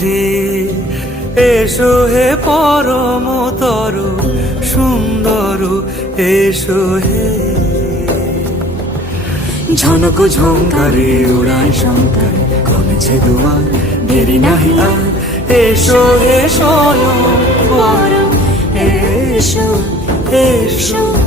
হে এসো হে পরমতর সুন্দর এসো হে। ঝনক ঝঙ্কারে উড়ায় শঙ্কার কমেছে দুয়ার দেরি নাহি আর এসো হে স্বয়ং বর এসো এসো।